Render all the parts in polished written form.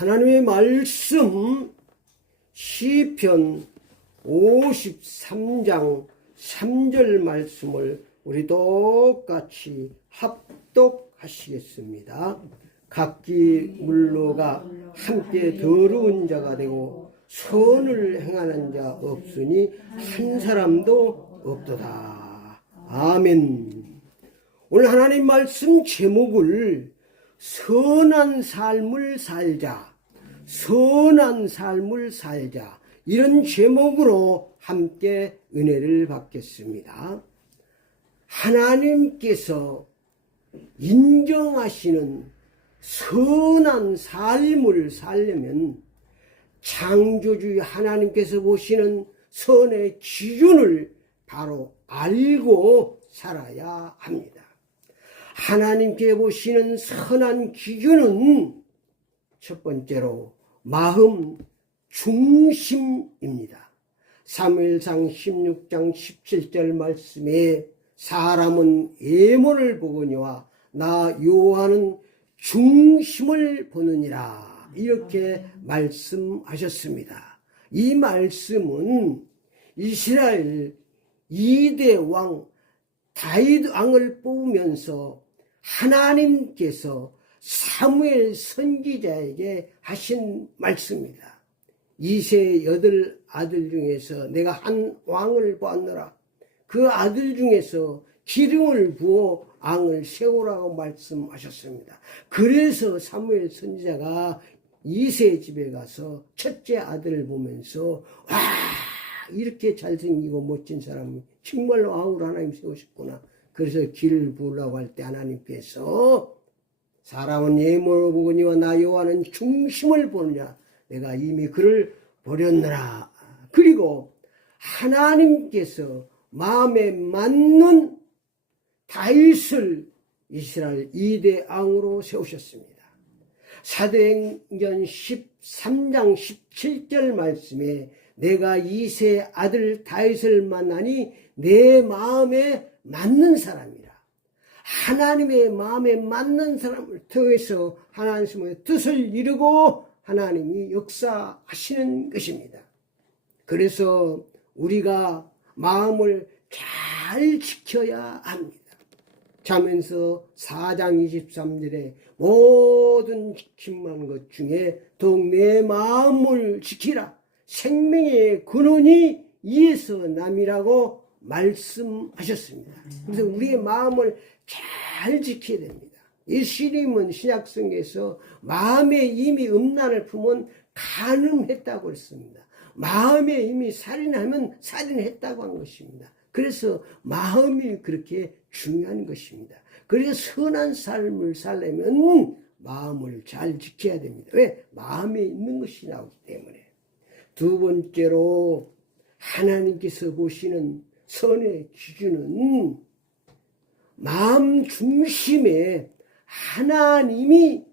하나님의 말씀 시편 53장 3절 말씀을 우리 똑같이 합독하시겠습니다. 각기 물러가 함께 더러운 자가 되고 선을 행하는 자 없으니 한 사람도 없도다. 아멘. 오늘 하나님 말씀 제목을 선한 삶을 살자, 선한 삶을 살자, 이런 제목으로 함께 은혜를 받겠습니다. 하나님께서 인정하시는 선한 삶을 살려면 창조주 하나님께서 보시는 선의 기준을 바로 알고 살아야 합니다. 하나님께 보시는 선한 기준은 첫 번째로 마음 중심입니다. 사무엘상 16장 17절 말씀에 사람은 외모를 보거니와 나 여호와는 중심을 보느니라, 이렇게 말씀하셨습니다. 이 말씀은 이스라엘 2대 왕 다윗 왕을 뽑으면서 하나님께서 사무엘 선지자에게 하신 말씀입니다. 이세 8아들 중에서 내가 한 왕을 보았노라. 그 아들 중에서 기름을 부어 왕을 세우라고 말씀하셨습니다. 그래서 사무엘 선지자가 이세 집에 가서 첫째 아들을 보면서 와, 이렇게 잘생기고 멋진 사람이 정말로 왕으로 하나님 세우셨구나. 그래서 기를 부으라고 할 때 하나님께서 사람은 외모를 보거니와 나 여호와는 중심을 보느냐, 내가 이미 그를 버렸느라. 그리고 하나님께서 마음에 맞는 다윗을 이스라엘 2대 왕으로 세우셨습니다. 사도행전 13장 17절 말씀에 내가 이세 아들 다윗을 만나니 내 마음에 맞는 사람이라. 하나님의 마음에 맞는 사람을 통해서 하나님의 뜻을 이루고 하나님이 역사하시는 것입니다. 그래서 우리가 마음을 잘 지켜야 합니다. 자면서 4장 23절에 모든 지킴만 것 중에 더욱 내 마음을 지키라. 생명의 근원이 이에서 남이라고 말씀하셨습니다. 그래서 우리의 마음을 잘 지켜야 됩니다. 예수님은 신약성에서 마음에 이미 음란을 품은 간음했다고 했습니다. 마음에 이미 살인하면 살인했다고 한 것입니다. 그래서 마음이 그렇게 중요한 것입니다. 그래서 선한 삶을 살려면 마음을 잘 지켜야 됩니다. 왜? 마음에 있는 것이 나오기 때문에. 두 번째로 하나님께서 보시는 선의 기준은 마음 중심에 하나님이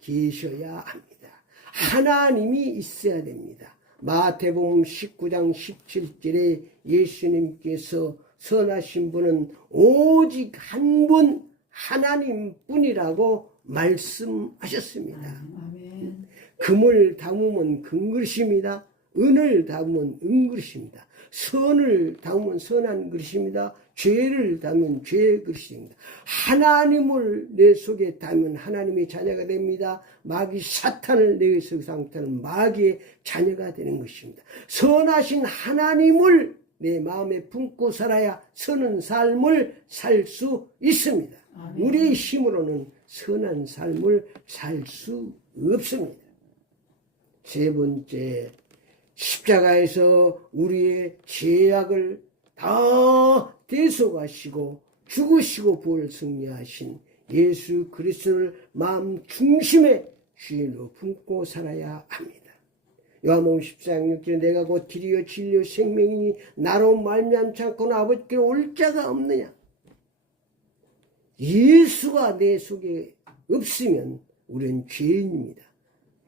계셔야 합니다. 하나님이 있어야 됩니다. 마태복음 19장 17절에 예수님께서 선하신 분은 오직 한 분 하나님뿐이라고 말씀하셨습니다. 아멘. 금을 담으면 금그릇입니다. 은을 담으면 은그릇입니다. 선을 담으면 선한 그릇입니다. 죄를 담으면 죄의 그릇입니다. 하나님을 내 속에 담으면 하나님의 자녀가 됩니다. 마귀 사탄을 내 속에 상태는 마귀의 자녀가 되는 것입니다. 선하신 하나님을 내 마음에 품고 살아야 선한 삶을 살 수 있습니다. 아멘. 우리의 힘으로는 선한 삶을 살 수 없습니다. 세 번째, 십자가에서 우리의 죄악을 다 대속하시고 죽으시고 부활 승리하신 예수 그리스도를 마음 중심에 주인으로 품고 살아야 합니다. 요한복음 14장 6절에 내가 곧 길이요 진리요 생명이니 나로 말미암지 않고는 아버지께로 올 자가 없느냐. 예수가 내 속에 없으면 우리는 죄인입니다.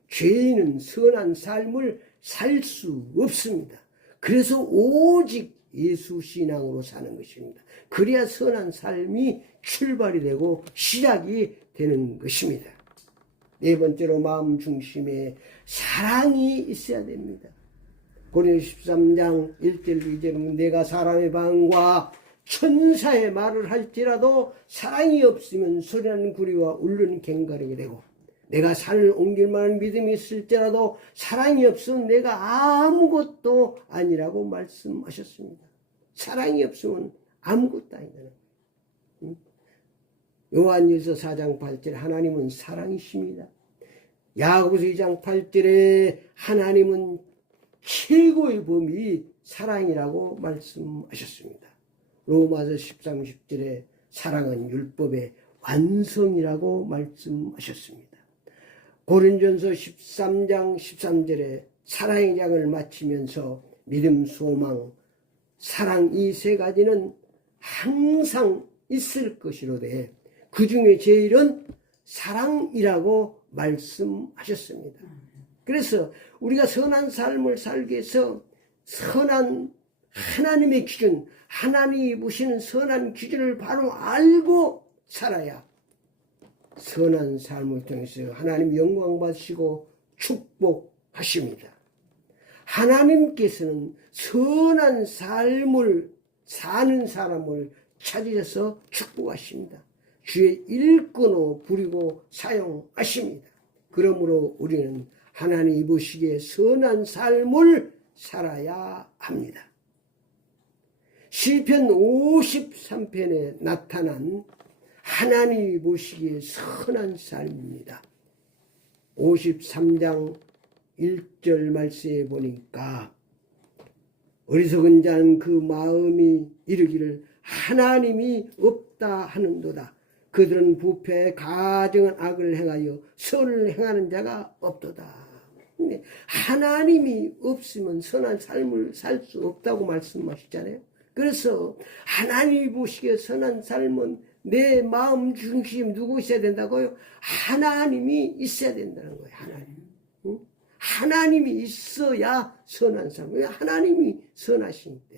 죄인은 선한 삶을 살 수 없습니다. 그래서 오직 예수 신앙으로 사는 것입니다. 그래야 선한 삶이 출발이 되고 시작이 되는 것입니다. 네 번째로 마음 중심에 사랑이 있어야 됩니다. 고린도서 13장 1절 2절은 내가 사람의 방과 천사의 말을 할지라도 사랑이 없으면 소리나는 구리와 울리는 갱가르게 되고 내가 산을 옮길 만한 믿음이 있을지라도 사랑이 없으면 내가 아무것도 아니라고 말씀하셨습니다. 사랑이 없으면 아무것도 아니다. 요한일서 4장 8절 하나님은 사랑이십니다. 야고보서 2장 8절에 하나님은 최고의 범위 사랑이라고 말씀하셨습니다. 로마서 13, 10절에 사랑은 율법의 완성이라고 말씀하셨습니다. 고린전서 13장 13절에 사랑의 장을 마치면서 믿음, 소망, 사랑 이 세 가지는 항상 있을 것이로되 그 중에 제일은 사랑이라고 말씀하셨습니다. 그래서 우리가 선한 삶을 살기 위해서 선한 하나님의 기준, 하나님이 보시는 선한 기준을 바로 알고 살아야 선한 삶을 통해서 하나님 영광 받으시고 축복하십니다. 하나님께서는 선한 삶을 사는 사람을 찾으셔서 축복하십니다. 주의 일꾼으로 부리고 사용하십니다. 그러므로 우리는 하나님이 보시기에 선한 삶을 살아야 합니다. 시편 53편에 나타난 하나님이 보시기에 선한 삶입니다. 53장 1절 말씀에 보니까 어리석은 자는 그 마음이 이르기를 하나님이 없다 하는도다. 그들은 부패 가증한 악을 행하여 선을 행하는 자가 없도다. 근데 하나님이 없으면 선한 삶을 살 수 없다고 말씀하시잖아요. 그래서 하나님이 보시기에 선한 삶은 내 마음 중심 누구 있어야 된다고요? 하나님이 있어야 된다는 거예요. 하나님. 응? 하나님이 있어야 선한 삶. 왜? 하나님이 선하시니까.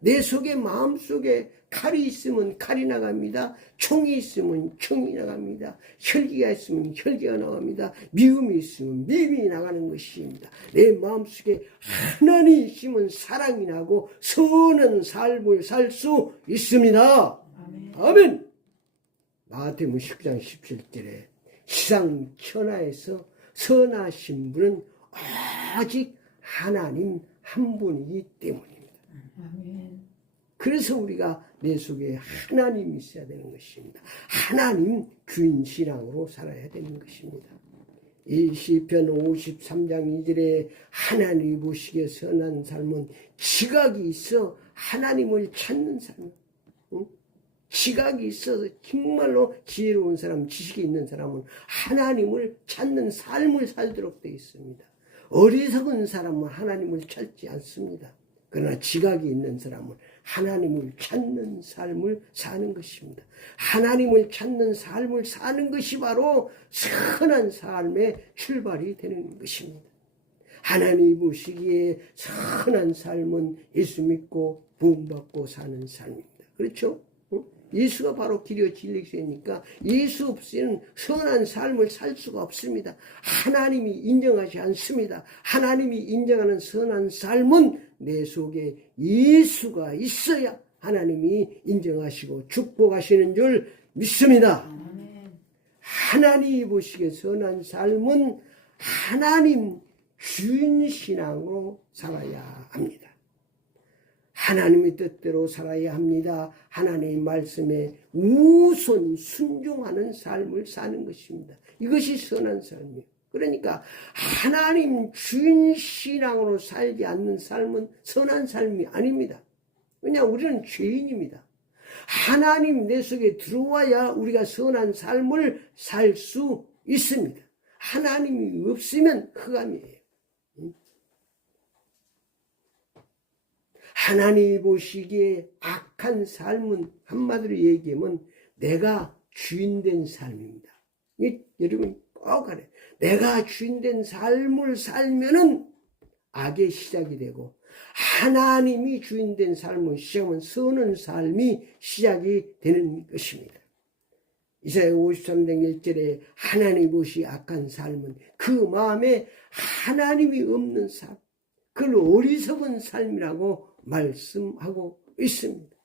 내 속에 마음 속에 칼이 있으면 칼이 나갑니다. 총이 있으면 총이 나갑니다. 혈기가 있으면 혈기가 나갑니다. 미움이 있으면 미움이 나가는 것입니다. 내 마음속에 하나님이 있으면 사랑이 나고 선한 삶을 살 수 있습니다. 아멘. 아멘. 마태복음 10장 17절에 시상 천하에서 선하신 분은 오직 하나님 한 분이기 때문입니다. 아멘. 그래서 우리가 내 속에 하나님이 있어야 되는 것입니다. 하나님 주인 신앙으로 살아야 되는 것입니다. 이 시편 53장 2절에 하나님이 보시기에 선한 삶은 지각이 있어 하나님을 찾는 삶. 응? 지각이 있어서 정말로 지혜로운 사람, 지식이 있는 사람은 하나님을 찾는 삶을 살도록 되어 있습니다. 어리석은 사람은 하나님을 찾지 않습니다. 그러나 지각이 있는 사람은 하나님을 찾는 삶을 사는 것입니다. 하나님을 찾는 삶을 사는 것이 바로 선한 삶의 출발이 되는 것입니다. 하나님이 보시기에 선한 삶은 예수 믿고 부흥받고 사는 삶입니다. 그렇죠? 예수가 바로 길이요 진리이니까 예수 없이는 선한 삶을 살 수가 없습니다. 하나님이 인정하지 않습니다. 하나님이 인정하는 선한 삶은 내 속에 예수가 있어야 하나님이 인정하시고 축복하시는 줄 믿습니다. 하나님이 보시기에 선한 삶은 하나님 주인 신앙으로 살아야 합니다. 하나님의 뜻대로 살아야 합니다. 하나님의 말씀에 우선 순종하는 삶을 사는 것입니다. 이것이 선한 삶이에요. 그러니까 하나님 주인 신앙으로 살지 않는 삶은 선한 삶이 아닙니다. 왜냐하면 우리는 죄인입니다. 하나님 내 속에 들어와야 우리가 선한 삶을 살 수 있습니다. 하나님이 없으면 흑암이에요. 하나님이 보시기에 악한 삶은 한마디로 얘기하면 내가 주인된 삶입니다. 여러분 꼭 알아요. 내가 주인된 삶을 살면은 악의 시작이 되고 하나님이 주인된 삶을 시작하면 선한 삶이 시작이 되는 것입니다. 이사야 53장 1절에 하나님 없이 악한 삶은 그 마음에 하나님이 없는 삶, 그걸 어리석은 삶이라고 말씀하고 있습니다.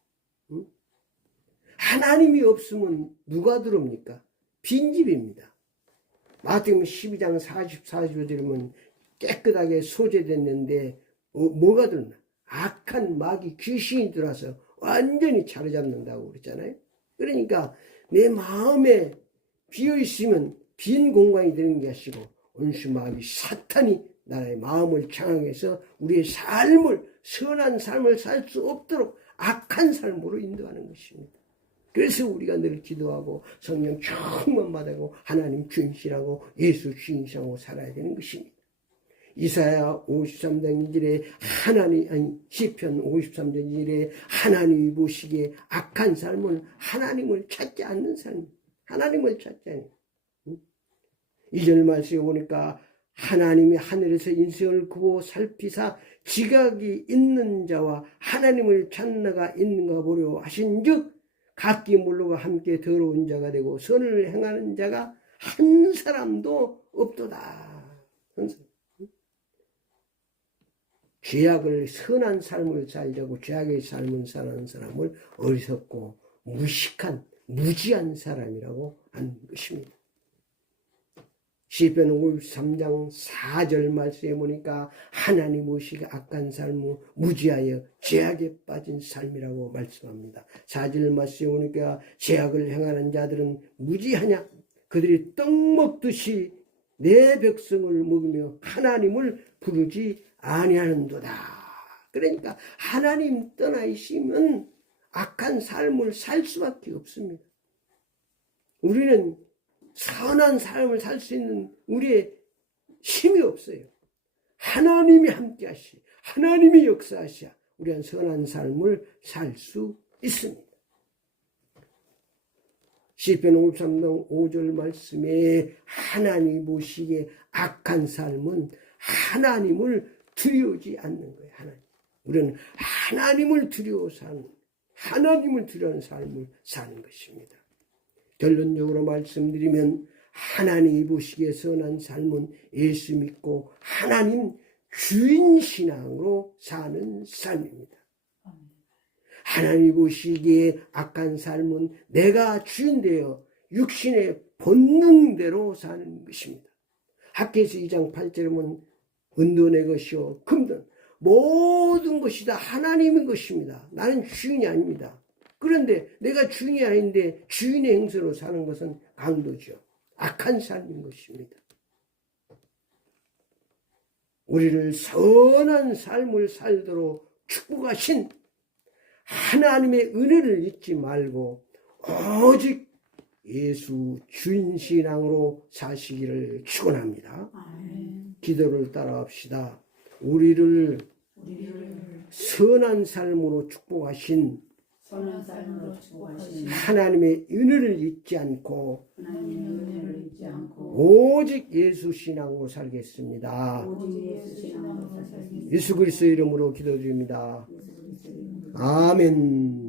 하나님이 없으면 누가 들어옵니까? 빈집입니다. 마태복음 12장 44절 들으면 깨끗하게 소재됐는데 뭐가 들어나? 악한 마귀 귀신이 들어와서 완전히 차려잡는다고 그랬잖아요. 그러니까 내 마음에 비어있으면 빈 공간이 되는 게 아니고 온수 마귀 사탄이 나의 마음을 장악해서 우리의 삶을, 선한 삶을 살 수 없도록 악한 삶으로 인도하는 것입니다. 그래서 우리가 늘 기도하고 성령 충만 받고 하나님 주인이라고 예수 주인이라고 살아야 되는 것입니다. 이사야 53장 1절에 시편 53장 1절에 하나님이 보시기에 악한 삶은 하나님을 찾지 않는 삶, 하나님을 찾지 않는. 2절 말씀에 보니까 하나님이 하늘에서 인생을 구워 살피사 지각이 있는 자와 하나님을 찾나가 있는가 보려 하신즉 각기 물로가 함께 더러운 자가 되고 선을 행하는 자가 한 사람도 없도다. 죄악을 선한 삶을 살자고 죄악의 삶을 사는 사람을 어리석고 무식한 무지한 사람이라고 하는 것입니다. 시편 53장 4절 말씀에 보니까 하나님 오시기 악한 삶은 무지하여 죄악에 빠진 삶이라고 말씀합니다. 4절 말씀에 보니까 죄악을 행하는 자들은 무지하냐? 그들이 떡 먹듯이 내 백성을 먹으며 하나님을 부르지 아니하는도다. 그러니까 하나님 떠나 있으면 악한 삶을 살 수밖에 없습니다. 우리는 선한 삶을 살 수 있는 우리의 힘이 없어요. 하나님이 함께 하시, 하나님이 역사하셔 우리는 선한 삶을 살 수 있습니다. 시편 53장 5절 말씀에 하나님 보시기에 악한 삶은 하나님을 두려워하지 않는 거예요. 우리는 하나님을 두려워 사는, 하나님을 두려워하는 삶을 사는 것입니다. 결론적으로 말씀드리면 하나님이 보시기에 선한 삶은 예수 믿고 하나님 주인 신앙으로 사는 삶입니다. 하나님이 보시기에 악한 삶은 내가 주인 되어 육신의 본능대로 사는 것입니다. 학개서 2장 8절에 보면 은도 내 것이요 금도 모든 것이 다 하나님의 것입니다. 나는 주인이 아닙니다. 그런데 내가 주인이 아닌데 주인의 행세로 사는 것은 강도죠. 악한 삶인 것입니다. 우리를 선한 삶을 살도록 축복하신 하나님의 은혜를 잊지 말고 오직 예수 주인 신앙으로 사시기를 축원합니다. 기도를 따라합시다. 우리를 선한 삶으로 축복하신 하나님의 은혜를 잊지 않고 오직 예수 신앙으로 살겠습니다. 예수 그리스도의 이름으로 기도드립니다. 아멘.